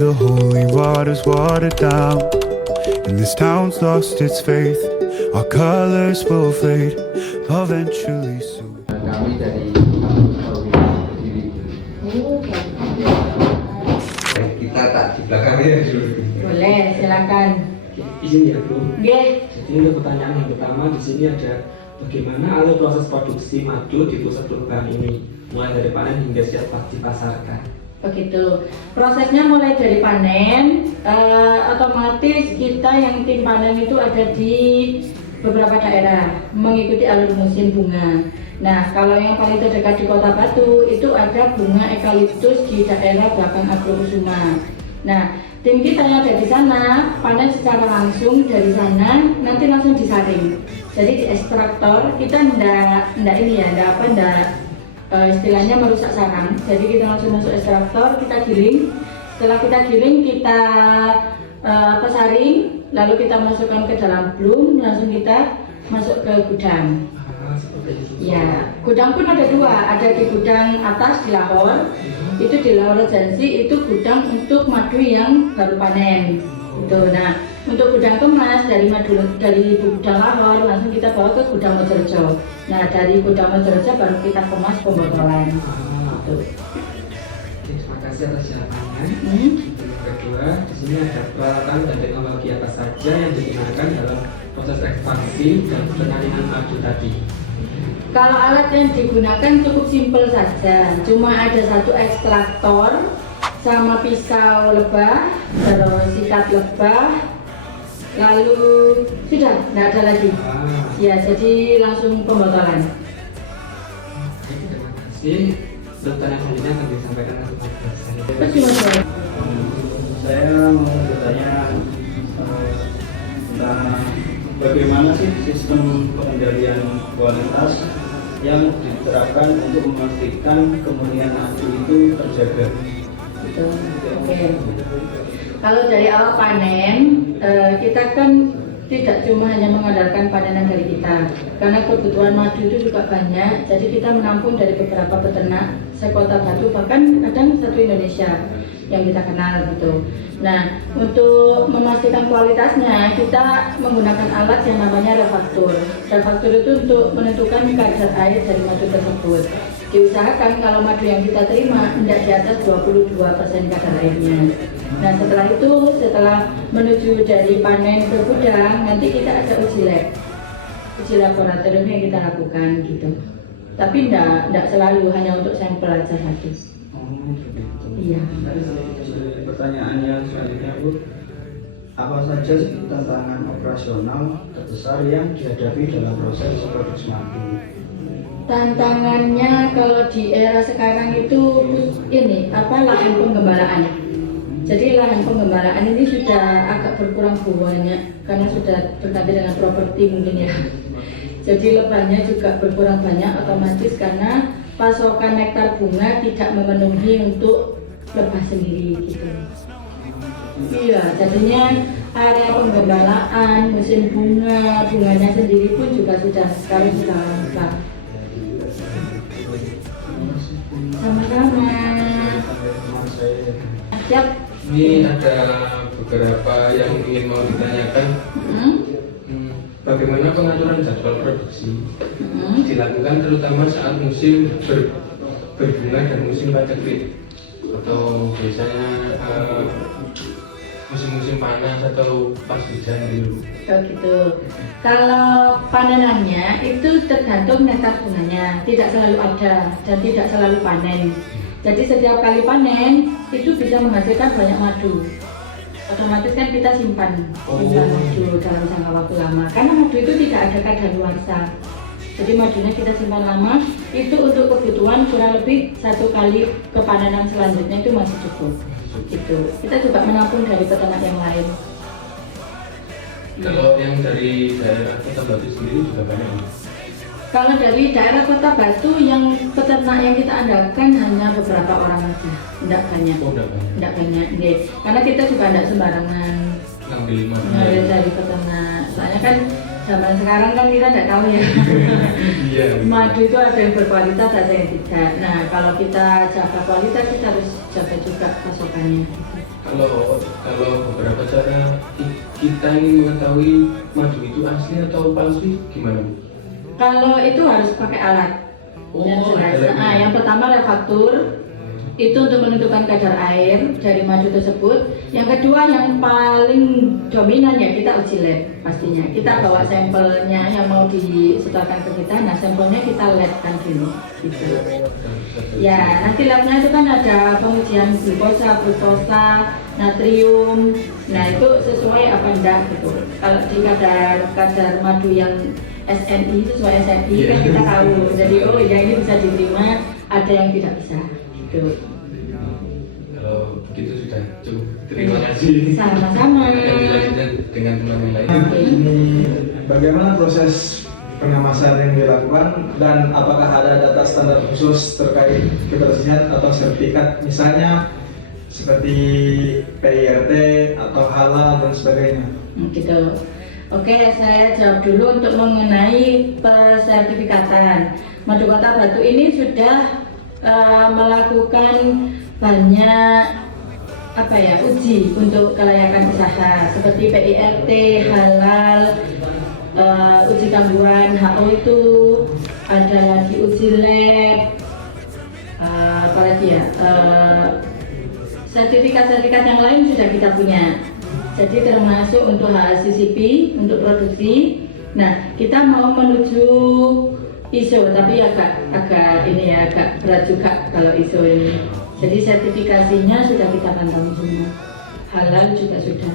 the holy water's watered down, and this town's lost its faith. Our colors will fade eventually soon. Kami dari Polri berdiri. Kita tak di belakangnya dulu. Boleh, silakan. Izin ya Bu. Oke. Jadi untuk pertanyaan yang pertama di sini ada bagaimana alur proses produksi madu di pusat perubahan ini, mulai dari panen hingga siap dipasarkan. Begitu. Prosesnya mulai dari panen, otomatis kita yang tim panen itu ada di beberapa daerah mengikuti alur musim bunga. Nah, kalau yang paling terdekat di Kota Batu itu ada bunga eukaliptus di daerah belakang Agrokusuma. Nah, tim kita yang ada di sana panen secara langsung dari sana, nanti langsung disaring. Jadi di ekstraktor kita istilahnya merusak sarang. Jadi kita langsung masuk ekstraktor, kita giling. Setelah kita giling, kita pesaring, lalu kita masukkan ke dalam drum, langsung kita masuk ke gudang. Ya, gudang pun ada dua, ada di gudang atas di Lahore, itu di Lahore Regency, itu gudang untuk madu yang baru panen. Gitu. Nah, untuk gudang kemas dari gudang Lahore langsung kita bawa ke gudang Mojorejo. Nah, dari gudang Mojorejo baru kita kemas pembotolan. Gitu. Terima kasih atas jawabannya. Yang kedua, di sini ada peralatan dan teknologi apa saja yang digunakan dalam proses ekspansi dan penyaringan madu tadi. Kalau alat yang digunakan cukup simpel saja, cuma ada satu ekstraktor sama pisau lebah, terus sikat lebah, lalu sudah, tidak ada lagi. Ya, jadi langsung pembotolan. Terima kasih. Dokter yang selanjutnya akan disampaikan oleh Pak Saya. Saya mau bertanya tentang bagaimana sih sistem pengendalian kualitas yang diterapkan untuk memastikan kemurnian madu itu terjaga. Betul. Oke. Kalau dari awal panen, kita kan tidak cuma hanya mengandalkan panenan dari kita, karena kebutuhan madu itu juga banyak. Jadi kita menampung dari beberapa peternak sekota Batu, bahkan kadang satu Indonesia yang kita kenal gitu. Nah, untuk memastikan kualitasnya, kita menggunakan alat yang namanya refaktur. Refaktur itu untuk menentukan kadar air dari madu tersebut. Diusahakan kalau madu yang kita terima tidak di atas 22% kadar airnya. Nah, setelah menuju dari panen ke gudang, nanti kita ada uji laboratorium yang kita lakukan gitu. Tapi tidak selalu, hanya untuk sampel aja satu. Iya. Pertanyaan yang selanjutnya Bu, apa saja sih tantangan operasional terbesar yang dihadapi dalam proses produksi madu? Tantangannya kalau di era sekarang itu lahan penggembalaan. Jadi lahan penggembalaan ini sudah agak berkurang banyak karena sudah berganti dengan properti mungkin ya. Jadi lebahnya juga berkurang banyak otomatis karena pasokan nektar bunga tidak memenuhi untuk lebah sendiri gitu. Iya, jadinya area penggembalaan, musim bunganya sendiri pun juga sekarang sudah lengkap. Sama-sama. Siap. Ini ada beberapa yang ingin mau ditanyakan. Bagaimana pengaturan jadwal produksi dilakukan terutama saat musim berbunga dan musim paceklik, atau biasanya musim-musim panas atau pas hujan gitu. Oh gitu. Kalau panenannya itu tergantung nektar bunganya, tidak selalu ada dan tidak selalu panen. Jadi setiap kali panen itu bisa menghasilkan banyak madu. Otomatis kan kita simpan madu dalam jangka waktu lama. Karena madu itu tidak ada kadaluarsa. Jadi madunya kita simpan lama, itu untuk kebutuhan kurang lebih 1 kali kepanenan selanjutnya itu masih cukup. Gitu. Kita juga menampung dari peternak yang lain. Kalau yang dari daerah Kota Batu sendiri juga banyak. Kalau dari daerah Kota Batu yang peternak yang kita andalkan hanya beberapa orang saja, tidak banyak. Oh, tidak banyak. Karena kita juga tidak sembarangan ngambil dari peternak. Soalnya kan zaman sekarang kan kita tidak tahu ya. Madu itu ada yang berkualitas, ada yang tidak. Nah, kalau kita jaga kualitas, kita harus jaga juga pasokannya. kalau beberapa cara kita ingin mengetahui madu itu asli atau palsu gimana Bu? Kalau itu harus pakai alat. Yang jelas. Yang pertama refaktur, itu untuk menentukan kadar air dari madu tersebut. Yang kedua yang paling dominan ya kita uji lab pastinya. Kita bawa sampelnya yang mau disetorkan ke kita. Nah sampelnya kita labkan dulu. Gitu. Ya nanti labnya itu kan ada pengujian glukosa, fruktosa, natrium. Nah itu sesuai apa enggak gitu. Kalau di kadar madu yang SNI itu sesuai SNI kan kita tahu. Jadi oh ya ini bisa diterima, ada yang tidak bisa. Gitu. Kalau begitu sudah cukup. Terima kasih. Sama-sama. Akan dilanjutkan dengan teman yang lain. Ini bagaimana proses pengemasan yang dilakukan dan apakah ada data standar khusus terkait kebersihan atau sertifikat misalnya seperti PIRT atau halal dan sebagainya. Gitu. Oke, saya jawab dulu untuk mengenai sertifikatan. Madu Kota Batu ini sudah melakukan banyak uji untuk kelayakan usaha seperti PIRT, halal, uji kandungan HO itu, ada lagi uji lab, apalagi ya, sertifikat-sertifikat yang lain sudah kita punya. Jadi termasuk untuk HACCP untuk produksi. Nah kita mau menuju ISO, tapi agak berat juga kalau ISO ini. Jadi sertifikasinya sudah kita pantau semua. Halal juga sudah.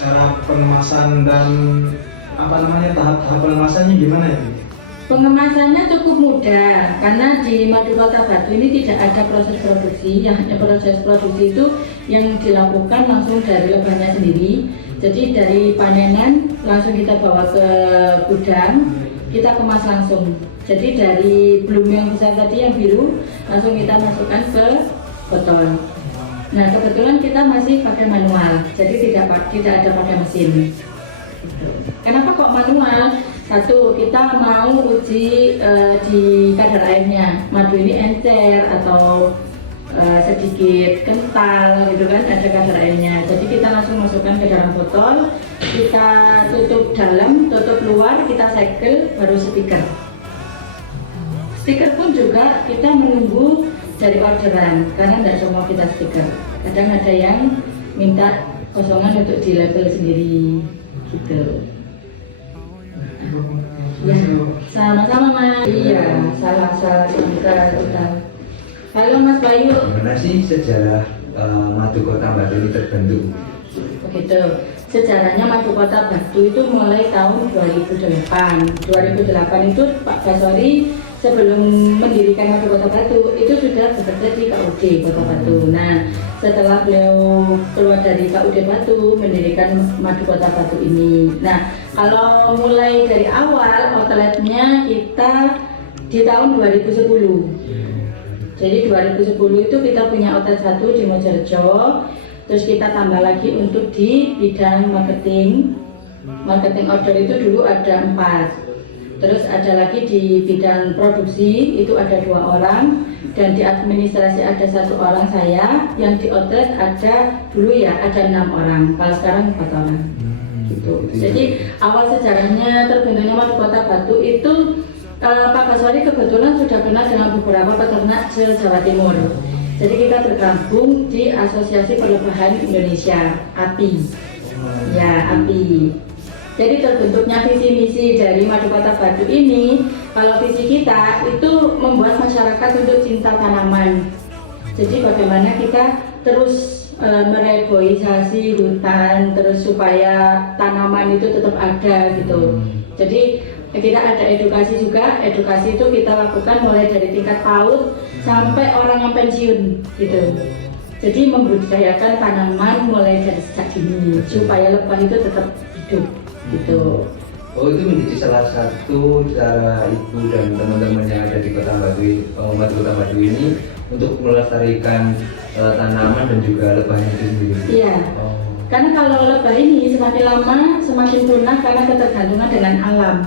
Cara pengemasan dan tahap pengemasannya gimana ya? Pengemasannya cukup mudah karena di Madu Kota Batu ini tidak ada proses produksi. Yang proses produksi itu yang dilakukan langsung dari lebahnya sendiri. Jadi dari panenan langsung kita bawa ke gudang, kita kemas langsung. Jadi dari bloom yang besar tadi yang biru langsung kita masukkan ke botol. Nah kebetulan kita masih pakai manual, jadi tidak ada pakai mesin. Kenapa kok manual? Satu, kita mau uji di kadar airnya, madu ini encer atau sedikit kental gitu kan, ada kadar airnya. Jadi kita langsung masukkan ke dalam botol, kita tutup dalam, tutup luar, kita segel, baru stiker. Stiker pun juga kita menunggu dari orderan, karena tidak semua kita stiker. Kadang ada yang minta kosongan untuk di label sendiri, gitu. Ya, sama-sama Mas. Iya, salah kita. Halo Mas Bayu. Gimana sih sejarah Madu Kota Batu ini terbentuk? Begitu. Sejarahnya Madu Kota Batu itu mulai tahun 2008. 2008 itu Pak Basori sebelum mendirikan Madu Kota Batu itu sudah bekerja di KUD Kota Batu. Nah, setelah beliau keluar dari KUD Batu mendirikan Madu Kota Batu ini. Nah, kalau mulai dari awal outletnya kita di tahun 2010. Jadi 2010 itu kita punya outlet 1 di Mojorejo. Terus kita tambah lagi untuk di bidang marketing. Marketing order itu dulu ada 4. Terus ada lagi di bidang produksi itu ada 2 orang, dan di administrasi ada 1 orang saya, yang di outlet ada dulu ya ada 6 orang, kalau sekarang 4 orang. Gitu. Jadi awal sejarahnya terbentuknya Madu Kota Batu itu Pak Basori kebetulan sudah kenal dengan beberapa peternak se-Jawa Timur. Jadi kita tergabung di Asosiasi Perlebahan Indonesia (API). Ya, API. Jadi terbentuknya visi misi dari Madu Kota Batu ini, kalau visi kita itu membuat masyarakat untuk cinta tanaman. Jadi bagaimana kita terus mereboisasi hutan, terus supaya tanaman itu tetap ada gitu. Jadi kita ada edukasi juga. Edukasi itu kita lakukan mulai dari tingkat PAUD sampai orang yang pensiun gitu. Jadi membudidayakan tanaman mulai dari sejak dini supaya lebah itu tetap hidup gitu. Oh, itu menjadi salah satu cara ibu dan teman-teman yang ada di Madu Kota Batu ini untuk melestarikan tanaman dan juga lebahnya itu sendiri. Iya. Oh. Karena kalau lebah ini semakin lama semakin punah karena ketergantungan dengan alam.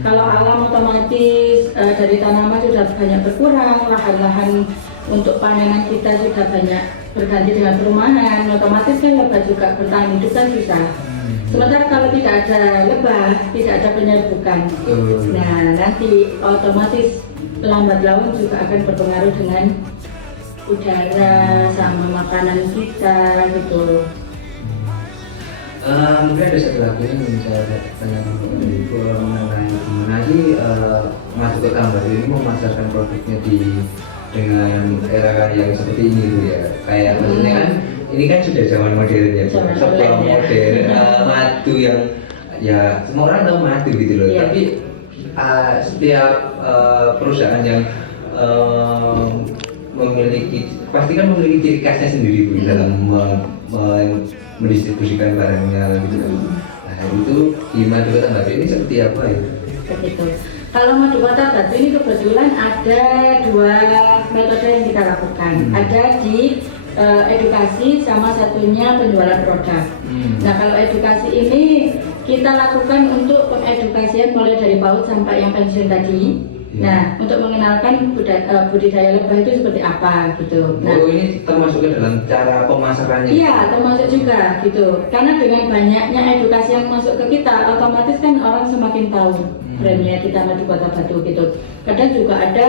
Kalau alam otomatis dari tanaman sudah banyak berkurang, lahan-lahan untuk panenan kita sudah banyak berganti dengan perumahan, otomatis kan lebah juga bertahan hidup kan susah. Sementara kalau tidak ada lebah, tidak ada penyerbukan. Nah, nanti otomatis lambat laun juga akan berpengaruh dengan udara sama makanan kita gitu. Mungkin ada satu lagi yang ingin saya tanyakan kepada Ibu mengenai gimana sih Madu Kota Baru ini memasarkan produknya dengan era yang seperti ini Bu ya. Kayak maksudnya kan ini kan sudah zaman modern ya, Zaman sebuah modern, ya. modern madu yang ya semua orang tahu madu gitu loh. Iya. Tapi setiap perusahaan yang pasti kan memiliki ciri khasnya sendiri Bu dalam mendistribusikan barangnya gitu. Nah itu di Madu Kota Batu ini seperti apa ya? Begitu. Kalau Madu Kota Batu ini kebetulan ada 2 metode yang kita lakukan. Ada di edukasi sama satunya penjualan produk. Nah kalau edukasi ini kita lakukan untuk pengedukasian mulai dari PAUD sampai yang pensiun tadi. Nah, untuk mengenalkan budidaya lebah itu seperti apa gitu. Nah, ini termasuk ke dalam cara pemasarannya? Iya, termasuk juga gitu. Karena dengan banyaknya edukasi yang masuk ke kita, otomatis kan orang semakin tahu brandnya kita Madu Kota Batu gitu. Kadang juga ada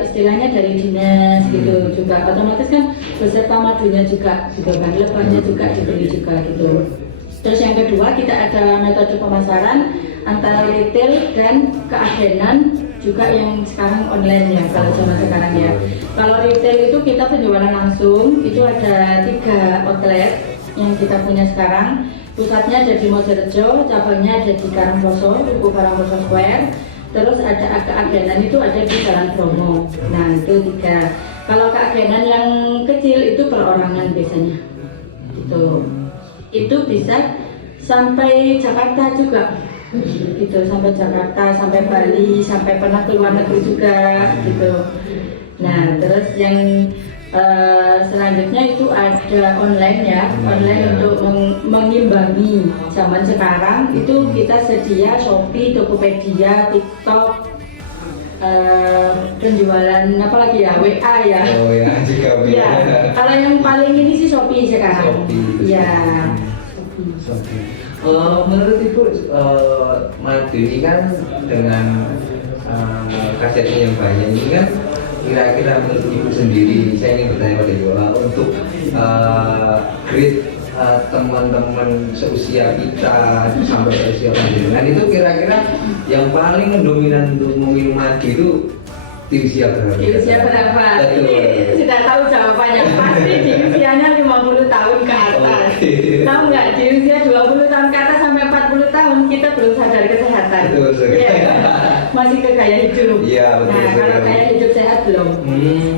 istilahnya dari dinas gitu juga. Otomatis kan beserta madunya juga gitu kan, lebahnya juga dibeli juga gitu. Terus yang kedua kita ada metode pemasaran antara retail dan keagenan juga yang sekarang online ya kalau zaman sekarang ya. Kalau retail itu kita penjualan langsung, itu ada 3 outlet yang kita punya sekarang. Pusatnya ada di Mojorejo, cabangnya ada di Karangposo, Tugu Karangposo Square. Terus ada keagenan itu ada di Jalan Bromo. Nah itu 3. Kalau keagenan yang kecil itu perorangan biasanya. Itu bisa sampai Jakarta juga. Gitu, sampai Jakarta, sampai Bali, sampai pernah ke luar negeri juga gitu. Nah terus yang selanjutnya itu ada online ya, online untuk mengimbangi zaman sekarang itu kita sedia Shopee, Tokopedia, TikTok, penjualan apa lagi ya, WA ya. Oh ya, juga WA. Ya, kalau yang paling ini sih Shopee sekarang. Shopee. Ya. Shopee. Menurut Ibu, madu ini kan dengan kasetnya yang banyak ini kan kira-kira menurut Ibu sendiri, saya ingin bertanya pada Ibu untuk grade teman-teman seusia kita sampai seusia panjenengan itu kira-kira yang paling mendominan untuk meminum madu itu di usia berapa? Di usia berapa? Ini sudah tahu jawabannya. Pasti di usianya 50 tahun ke atas. Tahu nggak? Di usia 20 tahun ke atas sampai 40 tahun kita belum sadar kesehatan. Betul sekali. Ya, masih ke gaya hidup. Iya, betul Nah, sekali. kalau gaya hidup sehat belum.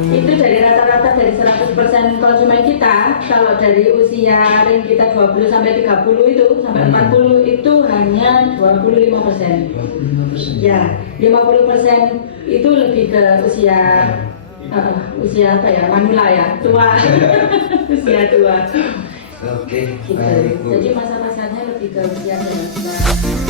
Itu dari rata-rata dari 100% konsumen kita, kalau dari usia range kita 20 sampai 30 itu, sampai 40 itu hanya 25%. 25%. Ya, 50% itu lebih ke usia usia apa ya, manula ya, tua. Usia tua. Oke, Gitu. baik Bu. Jadi masa pasarnya lebih ke usia dewasa.